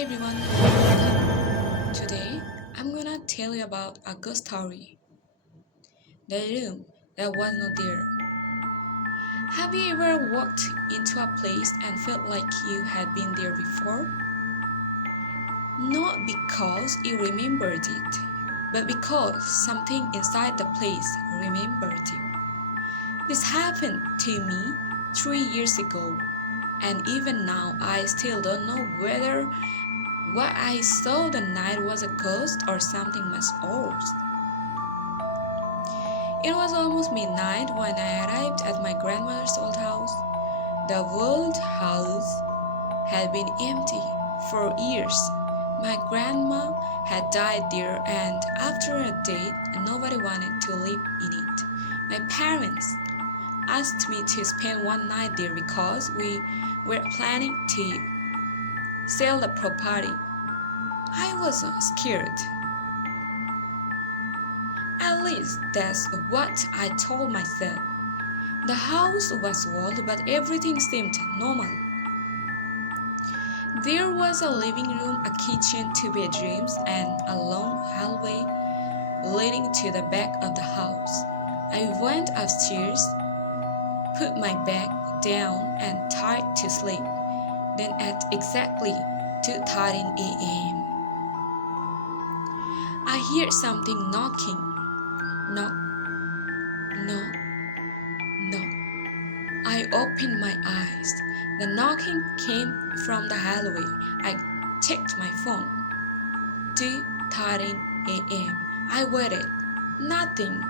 Hi everyone, welcome. Today I'm gonna tell you about a ghost story. The room that was not there. Have you ever walked into a place and felt like you had been there before? Not because you remembered it, but because something inside the place remembered you. This happened to me 3 years ago, and even now I still don't know whether what I saw the night was a ghost or something much worse. It was almost midnight when I arrived at my grandmother's old house. The old house had been empty for years. My grandma had died there, and after a death, nobody wanted to live in it. My parents asked me to spend one night there because we were planning to sell the property. I was scared. At least that's what I told myself. The house was old, but everything seemed normal. There was a living room, a kitchen, two bedrooms, and a long hallway leading to the back of the house. I went upstairs, put my bag down, and tried to sleep. Then at exactly 2:13 a.m., I heard something knocking. Knock, knock, knock. I opened my eyes. The knocking came from the hallway. I checked my phone. 2:13 a.m. I waited. Nothing.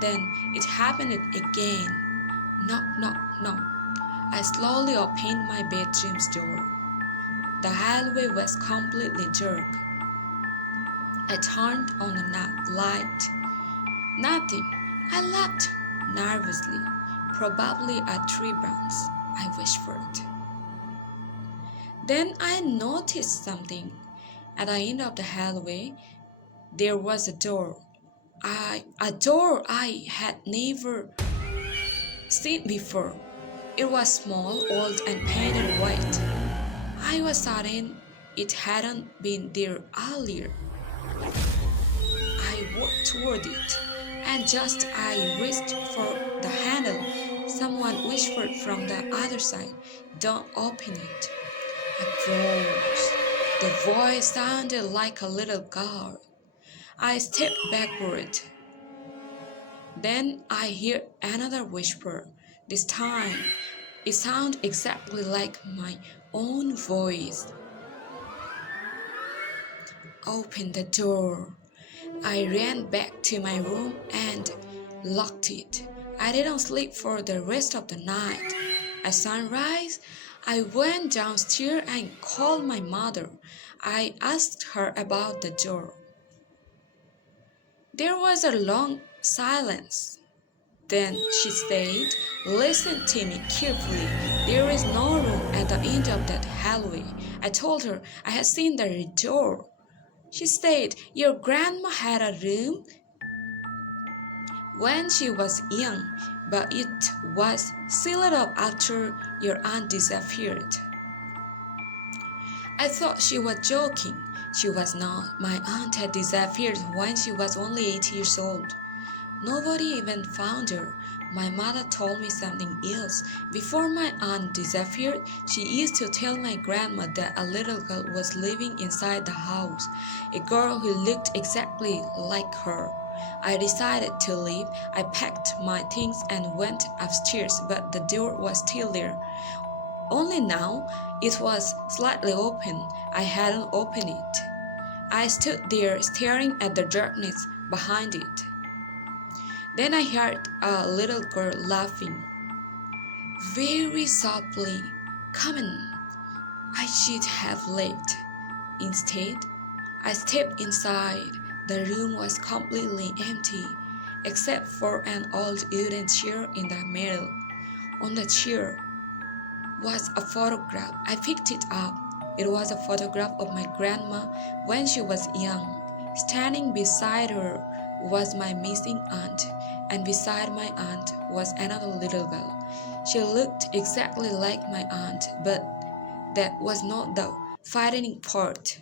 Then it happened again. Knock, knock, knock. I slowly opened my bedroom's door. The hallway was completely dark. I turned on the light. Nothing. I laughed nervously. Probably a tree branch, I whispered. Then I noticed something. At the end of the hallway, there was a door. A door I had never seen before. It was small, old, and painted white. I was certain it hadn't been there earlier. I walked toward it, and just as I reached for the handle, someone whispered from the other side, "Don't open it." I froze. The voice sounded like a little girl. I stepped backward. Then I heard another whisper. This time, it sounded exactly like my own voice. "Open the door." I ran back to my room and locked it. I didn't sleep for the rest of the night. At sunrise, I went downstairs and called my mother. I asked her about the door. There was a long silence. Then she said, "Listen to me carefully. There is no room at the end of that hallway." I told her I had seen the door. She said, "Your grandma had a room when she was young, but it was sealed up after your aunt disappeared." I thought she was joking. She was not. My aunt had disappeared when she was only 8 years old. Nobody even found her. My mother told me something else. Before my aunt disappeared, she used to tell my grandma that a little girl was living inside the house, a girl who looked exactly like her. I decided to leave. I packed my things and went upstairs, but the door was still there. Only now it was slightly open. I hadn't opened it. I stood there staring at the darkness behind it. Then I heard a little girl laughing very softly. "Come on." I should have left. Instead, I stepped inside. The room was completely empty, except for an old wooden chair in the middle. On the chair was a photograph. I picked it up. It was a photograph of my grandma when she was young. Standing beside her was my missing aunt, and beside my aunt was another little girl. She looked exactly like my aunt, but that was not the frightening part.